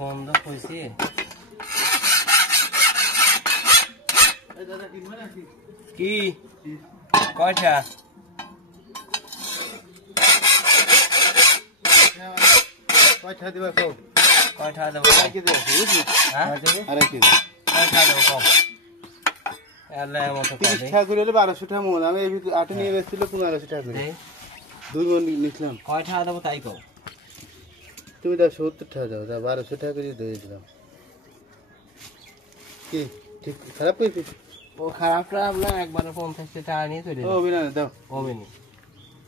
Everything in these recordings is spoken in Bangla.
গন্ধ হয়েছে। কি কয়টা? কয়টা দিবা কও? কয়টা দেবো? হ্যাঁ আড়াই কেজি। কয়টা দেবো কম? 30 টাকা করে হলে 1200 টাকা মন। আমি আটে নিয়ে বেচছিল 1500 টাকা করে। 2 মন নিছিলাম। কয়টা দেবো তাই কও? তুমি দাও 70 টাকা দাও, 1200 টাকা করে দিয়ে দিলাম। কি ঠিক খারাপ হয়েছে? ও খারাপটা আপনার একবারে 50 টাকা নিয়ে চলে ও বিনা দাও। হবেনি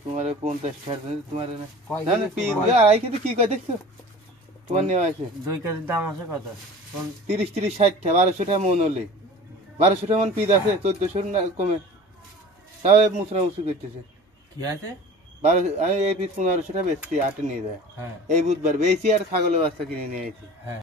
তোমার 50 টাকা তোমার না কয় না কেজি? পিস আড়াই কেজি কি কয় দেখছো? তোমার নেওয়া আছে 2 কেজির দাম আছে কত? 30 30 60 টাকা 1200 টাকা মন হলে 1200 টাকা মন পিস আছে 1400 না কমে তাও মুসরা মুসু করতেছে। কি আছে? আমি এই পিস 1500 টাকা বেচছি আটে নিয়ে যায়। হ্যাঁ এই বুধবার বেশি আর ছাগলের বাচ্চা কিনে নিয়ে এসেছি। হ্যাঁ